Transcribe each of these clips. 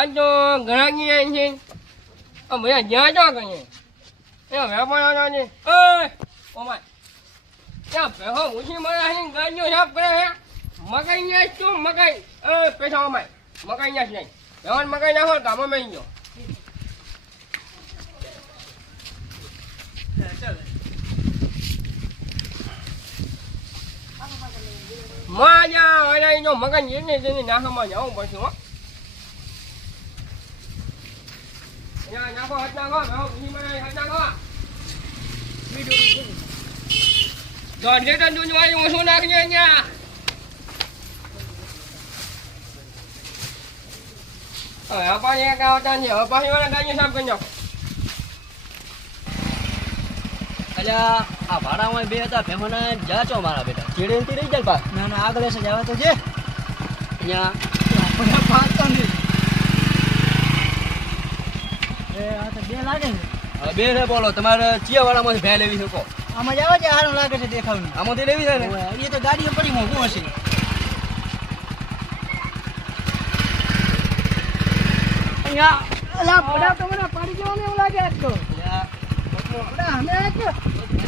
આજ તો ઘણાકી આવી છે ભૈયા જ્યાં જો કહીએ એ વેપાર ને ઓ માય ત્યાં પેહો ઉછી મારા છે ગાડીઓ સાફ કરે છે મકાઈ ને શું મકાઈ પૈસા અમાય મકાઈ ને નહીં પેહો મકાઈ નાખો કામો મેં ગયો મજા જો મકાઈ જેને નાખવામાં જવું પડશે હો નાખો હાથ નાખો ઉછી મારા હાથ નાખો દોઢ લીટર દૂધ વાળી ઓછું નાખજે અહીંયા હવે અપાણી એક આવતા છે અપાણી વાળા ગાડી સાફ કરી નાખો અલ્યા આ ભાડામાં બે હતા ભેમોના જાચો મારા બેટા ચીડેલથી રહી જાય પા ના ના આગળ છે જવા તો છે અહીંયા આપણે પાંચ તો નહીં એ આ તો બે લાગે ને હવે બે રે બોલો તમારે ચિયા વાળામાંથી ભે લેવી છે કો આમાં જવા છે હારું લાગે છે દેખાવની આમાંથી લેવી છે ને એ તો ગાડીઓ પડી મોંઘું હશે અહીંયા અલા બડા તો મને પડી જવાનું એવું લાગે આજ તો બડા અમે આજ તો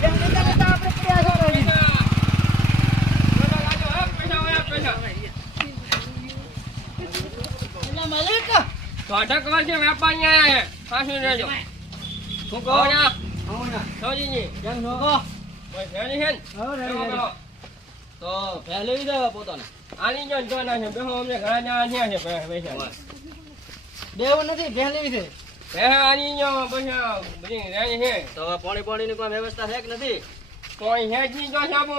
જેમ લેતા લેતા આપણે પડ્યા છો રહી એલા માલિક અઢક વર્ષે વેપારી આયા છે ખાસું રહેજો શું કહો ના સોજીજી કેમ છો કોઈ ફેરી છે ને તો ભે લેવી છે પોતાને આની જો જો ના છે બેહો અમને ઘણા જણા થયા છે પૈસા દેવું નથી ભેં લેવી છે હે આની જો પૈસા બધી રેડી છે તો હવે પાણીની કોઈ વ્યવસ્થા છે કે નથી કોઈ હે જ નહીં તો સાબુ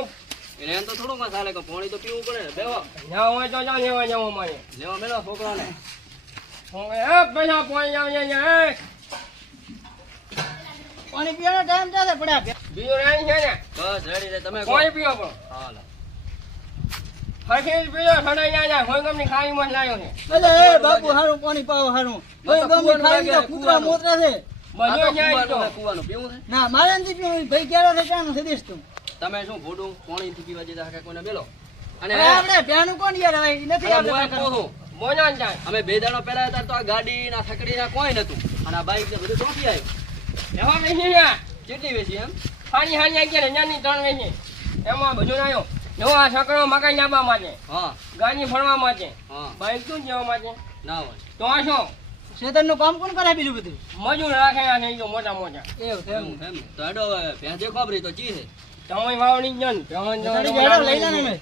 એને એમ તો થોડું માં ચાલે કે પાણી તો પીવું પડે ને બેહો ના હોય તો જા લેવા જવું મારે લેવા મેલો છોકરાને હે પૈસા પોઈ જાવ હે પાણી પીવાનો ટાઈમ ચાલે પડ્યા બીજું રેડી છે ને બસ રેડી છે તમે કોઈ પીવો પણ હાલ હરખી પીવો સડાઈ જાય કોઈ ગમની ખાઈ મત લાવ્યો છે અલે એ બાપુ હારું પાણી પાવો હારું કોઈ ગમે ખાઈ તો કૂતરા મોતરા છે બધું જાય તો કુવાનું પીવું છે ના મારે નથી પીવું ભાઈ કેરો છે ક્યાં છે દેશ તું તમે શું ભોડું પાણી થી પીવા જતા કોઈને બેલો અને હવે આપણે ભેનું કોણ યાર હવે ઈ નથી અને આપણે હું એમ કહું, મોજાન જાય અમે બે દાડો પહેલા હતા તો આ ગાડી ના થકડી ના કોઈ નતું અને આ બાઈક ને બધું ચોકી આવ્યું એમાં બેસી ગયા કેટલી વેચી એમ હાની હાની અગિયાર હજારની ત્રણ વેચી એમાં બધું આવ્યો જો આ છકડો મકાઈ લાવવા માટે હા ગાડી ફરવા માટે હા બાઈક શું જવા માટે ના હોય તો આ શું શેતર નું કામ કોણ કરે બીજું બધું મજૂર રાખેલા છે જો મોટા મોટા એવું છે એમ એમ તો હેડો હવે ભેંસે ખબરી તો ચી છે તમે વાવણી જન તારી ગાડો લઈ લે ને મેં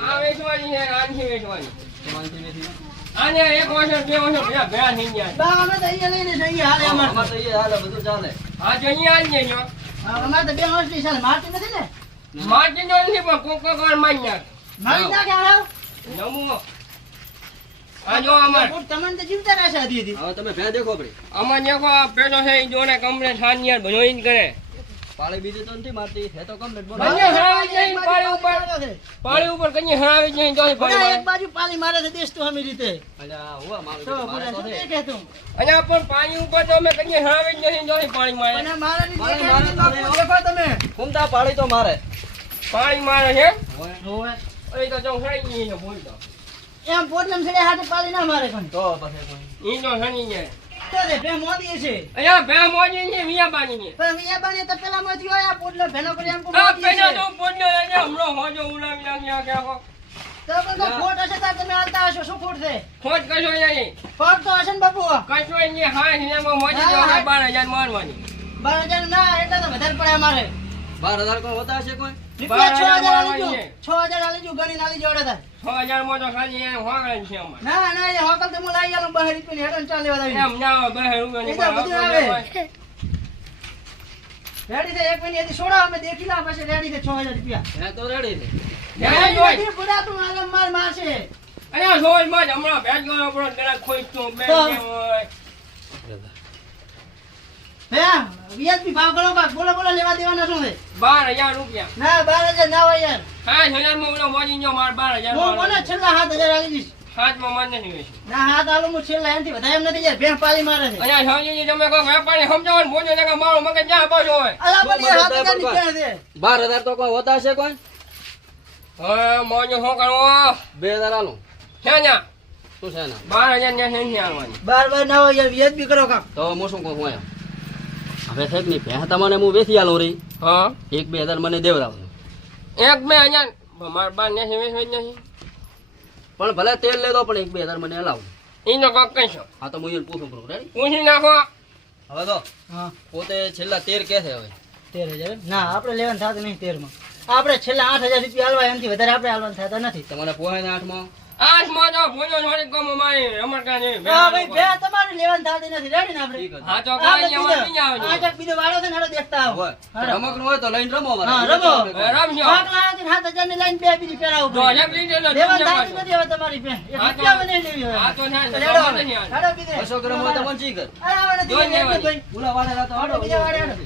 આ વેચવાની છે આનથી વેચવાની તમારી વેચી આને એક વર્ષ બે વર્ષ ભેગા ભેગા થઈ ગયા બા અમે તો અહીંયા લઈને જઈએ હાલે અમાર અમાર તો એ હાલે બધું ચાલે આ જો અહીંયા આવીએ જો અમાર તો બે વર્ષની સાલ મારતી નથી ને માટી જો નથી પણ કોક કોક વાર મારી નાખ મારી નાખે હાલ નમો આ જો અમાર તમને તો જીવતા રહેશે હતી હતી હવે તમે ભેં દેખો પડી અમાર દેખો પેલો છે ઈ જોને કમરે સાનિયાર બધો ઈન કરે પાળી બીજી તો નથી મારતી હે તો કમ્પ્લીટ બોલો બંને હરાવી જાય પાળી ઉપર પાળી ઉપર કઈ હરાવી જાય તો પાળી એક બાજુ પાલી મારે છે દેશ તો હમી રીતે અલ્યા હુઆ મારે તો મારે તો શું છે દેખે તું અને પણ પાણી ઉપર તો અમે કઈ હરાવી જાય તો પાણી મારે અને મારે ની મારે દેખે મારે તો તો બાપુ દેખો તમે ઘૂમતા પાળી તો મારે પાણી મારે છે હોવે એ તો જો ખાઈ ગઈ છે બોલ તો એમ પોટલમ છડે હાથે પાલી ના મારે કોણ તો પછી કોઈ ઈ તો સણી જાય તો દે બે મોદી છે અહીંયા ભે મોજી છે મિયા બાની ને પણ મિયા બાને તો પેલા માંથી આયા પોટલો ભેનો કરી એમ કો આ મોદી પેલા છે તો પોડ્યો છે હમણો હોજો ઉડાવી નાખ્યા કે આખો તો બધો ખોટ હશે તો તમે હાલતા હશો શું ખોટ છે ખોટ કશો નહીં ખોટ તો હશે ને બાપુ કશો નહીં હા એમાં મોજી જો 12,000 મારવાની 12,000 ના એટલે તો વધારે પડે અમારે 12,000 કોઈ હોતા હશે કોઈ રૂપિયા 6,000 આલી જો છે. 6,000 આલી જો ગણી નાલી જોડે થાય 6,000 માં તો ખાલી એ હોગળે છે અમારે ના ના એ હોકલ તો હું લાઈ આલું 12 રૂપિયા હેડન ચાલ લેવા આવી એમ ના 2 રૂપિયાની એ તો બધું આવે. રેડી છે એક મિનિટ એથી છોડા અમે દેખી લા પછી રેડી છે 6,000 રૂપિયા હે તો રેડી છે ધ્યાન જોઈ. રેડી બુડા તું આલમ માર મારશે અહીંયા સોજ માં જ હમણાં ભેજ ગયો આપણો ગળા ખોઈતું બે તો. બે હોય હે વ્યાજબી ભાવ કરો કાક બોલો બોલો લેવા દેવાના શું છે 12,000 રૂપિયા ના 12,000 ના હોય યાર 5,000 માં ઓલો મોજી ગયો માર 12,000 હું કોને છેલ્લા 7,000 આલી દઈશ હાથમાં માર નથી વેચી ના હાથ આલું હું છેલ્લા એનથી વધારે એમ નથી યાર ભેં પાલી મારે છે અહીંયા સાંજે તમે કોઈ વેપારી સમજાવો ને બોજો ને કે મારો મગજ જ્યાં પાછો હોય અલા પણ બહુ યાર બધા 7,000 ની ક્યાં છે 12,000 તો કોઈ હોતા હશે કોઈ હવે મોજો શું કરવો 2000 આલું છે ન્યા શું છે ને 12,000 ન્યા છે નહીં આવવાની બાર ના હોય યાર વ્યાજ બી કરો કામ. તો હું શું કહું હું હવે સાહેબ ની ભેહ તમને હું વેચી આલું રહી હા 1-2 હજાર મને દેવડાવું 1-2,000 મારા બા ને છે વેચ નહીં પણ ભલે તેલ લેતો પણ 1-2 હજાર મને હલાવું એનો કોક કહીશો હા તો હું એને પૂછું પડું રેડી પૂછી નાખો હવે તો હા પોતે છેલ્લા 13 કે છે હવે 13,000 ના આપણે લેવાનું થતું નહીં 13 માં આપણે છેલ્લા 8,000 રૂપિયા હાલવા એમથી વધારે આપણે હાલવાનું થતા નથી. તમારે પોહે ને 8 માં આજ મોજો ભૂજો થોડી ગમ મારી રમકા ને હા ભાઈ બે તમારે લેવાનું થતું નથી રેડી ને આપણે ઠીક છે. હા તો કાઈ નહીં આવજો આ બીજો વાળો છે ને હાલો દેખતા આવો. હોય રમકડું હોય તો લઈને રમો મારે. હા, રમો. રમજો પાક લાવ્યો છે 7,000 ની લાઈન બે બીજી પહેરાવો તો એક લીટર નો લેવાનું થતું નથી હવે તમારી બે એક હા તો- રૂપિયા નહીં લેવી હવે. હા તો ના, તો ના, લેડો તો હવે. નહીં આવે. હાલો બીજે. 200 ગ્રામ હોય તો મંચી કર અરે આવા નથી જોઈ લેવાની. ભાઈ. ઉલા વાળે રાતો હાડો બીજા વાળે હાડો.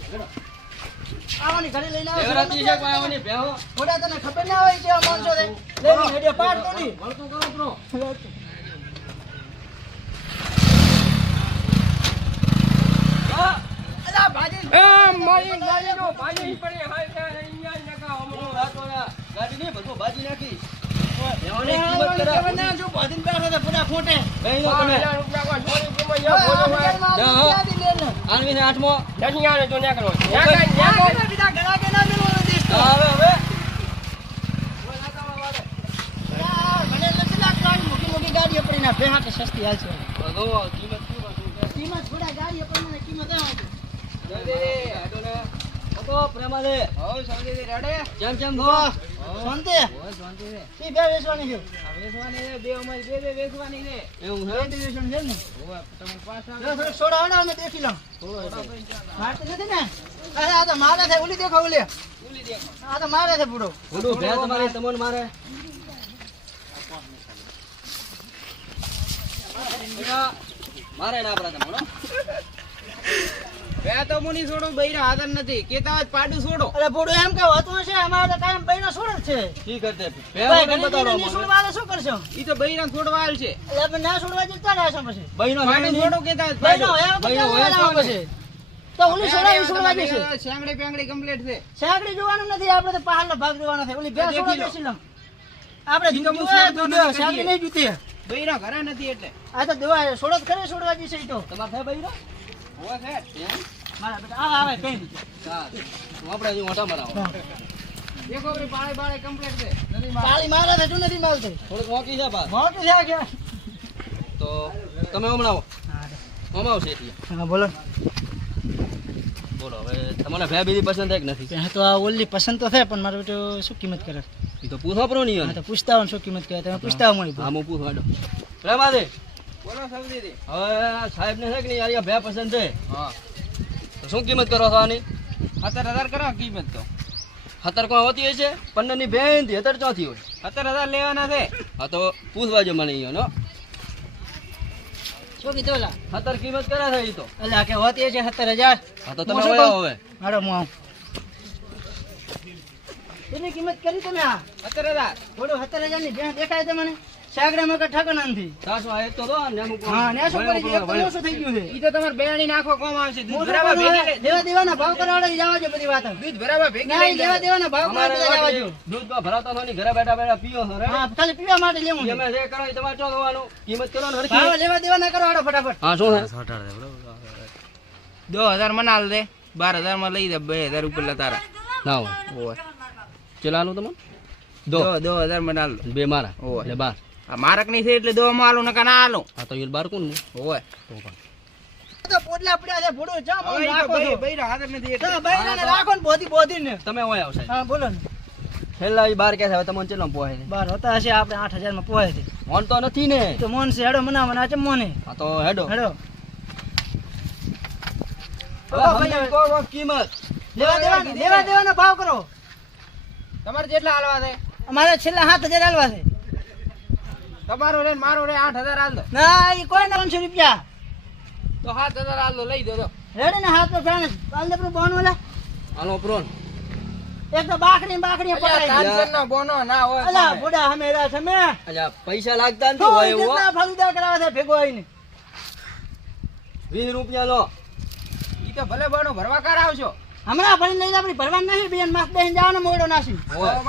આવવાની ઘરે લઈને આવો. દેવરાતી છે કોઈ આવવાની ભેહો થોડા તને ખબર ના હોય કેવા માણસો છે લઈને હેડે પાડ તો નહીં. વળતું કરો પ્રો અલા ભાજી એ મારી ગાડી નો ભાજી પડે હાલ ત્યાં અહીંયા નકા હું હમણો રાતો ના ગાડી નહીં બધું ભાજી નાખી ભેહોની આવવાની કિંમત ખબર કરા ના જો ભાજીને બેઠો છે પૂરા ખોટે. લઈ લો તમે 5,000 રૂપિયા કોઈ છોડી કુમાઈ જાઓ, બોલો ભાઈ. જા, હા. ત્યાંથી લે લે. આનવી ને 8 માં નથી આવે તો ન્યા કરો. ન્યા ઓકે. કાંઈ ન્યા કરો. બીજા ઘણા કે ના મેળવાનો દેશ તો. હવે હવે યાર, મને નથી લાગતું આવી મોટી મોટી ગાડીઓ પડી ના ભેહા કે સસ્તી હાલ છે. ભગવો કિંમત શું રાખું કિંમત થોડા ગાડીઓ પડી મને કિંમત આવે છે. કેમ કેમ હો, શાંતિ? ઈ બે વેચવાની છે. એવું બે હે દી વેચવાની છે ને? લો, થોડોક સોડો હાલો, અમે દેખી લઉં. મારતી નથી ને? અરે, આ તો મારે છે, ઓલી દેખો, ઓલી. આ તો મારે છે બુડો. ઓલું ભે તમારે તમને મારે મારે ના પડા તમને અરે બુડો એમ કે હોતું હશે, અમારે તો કાયમ બૈરો સોડો જ છે. ઠીક કરતે ભાઈ, ભે ઘણી બતાડો દીની સોડવા વાળા શું કરશો? એટલે આપણે ના સોડવા જતા રહેશો પછી. બહેનો બૈરો હોય એમ બૈરો તો હોય ચાલવા તો પછી. તો ઓલી સોડાવી સોડવા જશે. સાંકડી જોવાનું નથી, આપણે તો પહાડનો ભાગ જોવાનો છે. ઓલી બે સોડા બેસી લઉં. આપણે જૂતું હોય તો દો, સાંકડી નહીં જૂતી. આ તો દવા સોડો જ ખરે સોડવા જશે ઈ તો. તમારે થાય બહેનો મારા બેટા આવે આવે કઈ નહીં. આપણે હજી મોટા મરાવો પાળી મારે છે, તું નથી માલતી. થોડુંક મોકી છે પાસ મોટું છે કે? તો તમે હમણાં હમાવ છે એટલે હા બોલો. બોલો હવે તમને ભે બીજી પસંદ થાય કે નથી હા તો આ ઓલી પસંદ તો થાય પણ મારો બેટો શું કિંમત કરે? એ તો પૂછવા પડો નહીં હા તો પૂછતા હોય ને શું કિંમત કરે તમે પૂછતા હોય મળી હા હું પૂછવા દો પ્રેમાદે હવે સાહેબ ને છે કે નહીં યાર ભે પસંદ છે તો શું કિંમત કરો છો આની 17,000 કરો કિંમત તો 17 કોણ હોતી હોય છે 15 ની ભે હતી 17 ચોથી હોય 17,000 લેવાના છે હા તો પૂછવા જો મને અહીંયા નો શું કીધું ઓલા? 17 કિંમત કરે છે એ તો અલા કે હોતી છે 17,000. હા તો તમે વયા હવે હાલો હું આવું. એની કિંમત કરી તમે આ 17,000 થોડું 17,000 ની ભેંસ દેખાય તમને? સાગડામાં કે ઠકાણા નથી. સાસુ આ એક તો દો ને અમુક હા ને શું કરી એક તો ઓછું થઈ ગયું છે. ઈ તો તમારે બેણી નાખો કોમ આવશે દૂધ મોટું બરાબર પણ ભેગી હવે લે લેવા દેવાના ભાવ કરાવડે જવા જો બધી વાત. દૂધ બરાબર ભેગી ના ઈ લઈ લેવા દેવાના ભાવ અમારે કરાવડે જવા જો. દૂધમાં ભરાતા નથી ઘરે બેઠા બેઠા પીઓ છો રે હા ખાલી પીવા માટે લેવું છે. તમે જે કરો એ તમારે ચો દવાનું કિંમત કરો ને ભાવ હરખી લેવા દેવાના કરો હાડો ફટાફટ. હા શું છે 2,000 માં નાલ દે 12,000 માં લઈ દે 2,000 ઉપર લે તારા ના હોય ઓય ચલાનું તમે દો 2,000 માં નાલ બે મારા ઓય. એટલે 12 આ મારક નહીં છે એટલે 2 માં આલું નકા ના આલું હા તો એ 12 કોણ ઓય તો પોટલા પડ્યા છે ભોડું જા હવે ઈ તો રાખો છો. બૈરા હાજર નથી એટલે જા બૈરાને રાખો ને બોધી ને. તમે હોય આવશે હા બોલો ને. છેલ્લા એ 12 કે છે હવે તમને ચેલા પોહે છે બાર હોતા હશે આપણે 8,000 માં પોહાય છે. મોન તો નથી ને તો મોન છે હેડો મનાવવાના છે મોને. હા તો હેડો હેડો હવે હમને કહો કહો કિંમત લેવા દેવાનો ભાવ કરો. તમારે જેટલા હાલવા છે અમારે છેલ્લા 7,000 આલવા છે. તમારો રે ને મારો રે 8,000 હાલ દો ના ઈ કોઈ ના 500 રૂપિયા તો 7,000 હાલ દો લઈ દો તો રેડે ને હાથ પર ફાણે આલદે પર બોન વાલા આનો પ્રોન એક તો બાકડી પકડાઈ તાનસેનનો બોનો ના હોય અલા સામે. બુડા હમેરા તમે અચ્છા પૈસા લાગતા તો નથી હોય એવો કેટલા ફળુદા કરાવે છે ભેગો આઈને 20 રૂપિયા લો ઈ તો ભલે બોનો ભરવા કર આવશો હમણાં ભરીને લઈને આપણી ભરવાનું નહીં બેન માસ બેન જવાનો મોડો નાસી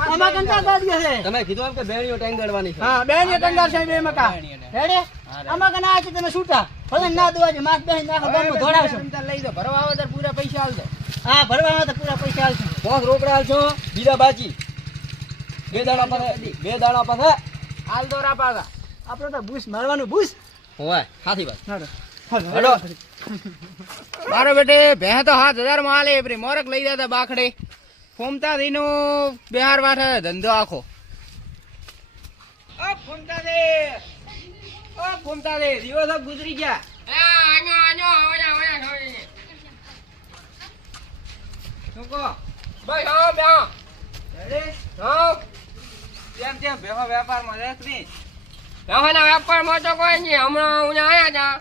આમાં કંટા ગાડીઓ છે તમે કીધું એમ કે બેણીઓ ટેંગડવાની છે. હા બેન એ ટંગાર છે બે મકા હેડે આમાં કના આ છે તમે છૂટા ભલે ના દોવાજો માસ બેન નાખો ગામમાં દોડાવશો તમે લઈ દો ભરવા આવે ત્યારે પૂરા પૈસા આલ દો હા ભરવામાં તો પૂરા પૈસા આવશે 5 રોકડા આલશો, બીજા બાકી 2 દાડા પાસે 2 દાડા પાસે. આલ દો રાપાગા આપણે તો બુશ મારવાનું બુશ હોય સાચી વાત. હેડો મારો બેટે ભેં તો 7000 માં આલે એપરી મોરક લઈ જતા બાખડે ફોમતા દીનો બિહાર વાઠે ધંધો આખો ફોમતા દે દિવસો ગુજરી ગયા શું કહો ભાઈ હા બે હા રેડી? હા તેમ તેમ ભેહો વેપારમાં રહેત નહીં દવાના વેપારમાં તો કોઈ નહીં હમણાં હું આયા હતા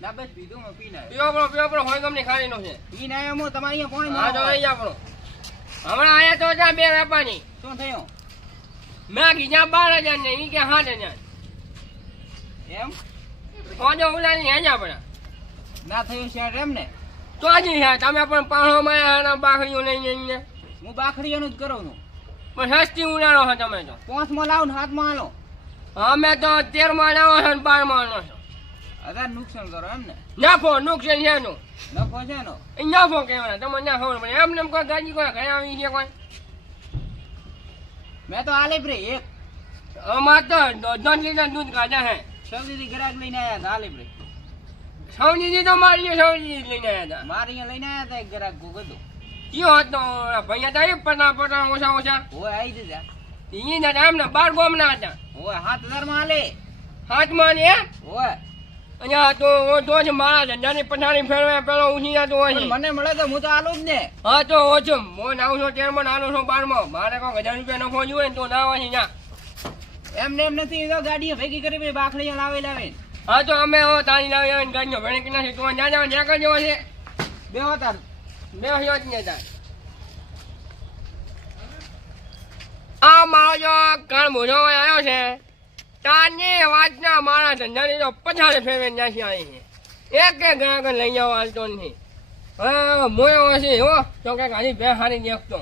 ના બસ પીધું મેં પીને પીવો પણ હોય ગમની ખાલી નો છે પીને આવ્યો હું તમારી અહીંયા પાણી હા તો મારો લઈ આપણો હમણાં આયા તો હતા બે વેપારી શું થયું મેં કીધા 12,000 ને ઈ કે 7,000 એમ કોજો ઉલાની હેજા પડ્યા ના થયું શેઠ એમ ને તો હજી છે તમે પણ પાહો માયા બાખડીઓ લઈને આવીને હું બાખડીઓનું જ કરું છું પણ સસ્તી ઉલાડો છો તમે તો 5 માં લાવું ને 7 માં આલો અમે તો 13 માં લાવો છો ને 12 માં આલો છો હજાર નુકસાન કરો એમ ને નફો નુકસાન છે નું નફો છે નો એ નફો કહેવાય તમને ના ખબર પડે એમને એમ કોઈ ગાજી કોઈ ઘરે આવી છે કોઈ મેં તો આલે પ્રે એક અમાર તો 2 લીટર દૂધ કાઢા હે સૌથી ગ્રાહક લઈને આયા હતા આલે પ્રે સૌજીજી તો મારી સૌજી લઈને આવ્યા હતા મારે અહીંયા લઈને આયા હતા એક ગ્રાહક ગોગદો કયો હતો ભૈયા તો એ પટા ઓછા ઓછા હોય આવી દીધા ઈ ના એમને 12 ગોમ ના હતા હોય 7000 માં આલે હાથમાં ને હોય અહીંયા તો ઓછો છે મારા ધંધાની પઠાણી ફેરવે પેલો ઊંચી જતો હોય પણ મને મળે તો હું તો આલું જ ને હા તો ઓછો મોન આવું છો 13 માં આલો છો 12 માં મારે કોઈ 1000 રૂપિયા નફો જોઈએ ને તો ના હોય ના એમને એમ નથી એ તો ગાડીઓ ભેગી કરી પછી બાખડીઓ લાવે હા તો અમે હવે તારી લાવી આવીને ગાડીઓ ભણે કે નથી તો જાજા જ્યાં કરજો છે બે હતા બે હયો જ ને તાર આ મારો જો કાળ મોજો આવ્યો છે તારની વાતના મારા ધંધાની તો પછાડે ફેરવે ત્યાંથી આવી છે એક કે ગ્રાહક લઈ જવા હાલતો નથી હા મોયો હશે હો તો કે ગાડી બે હારી દેખતો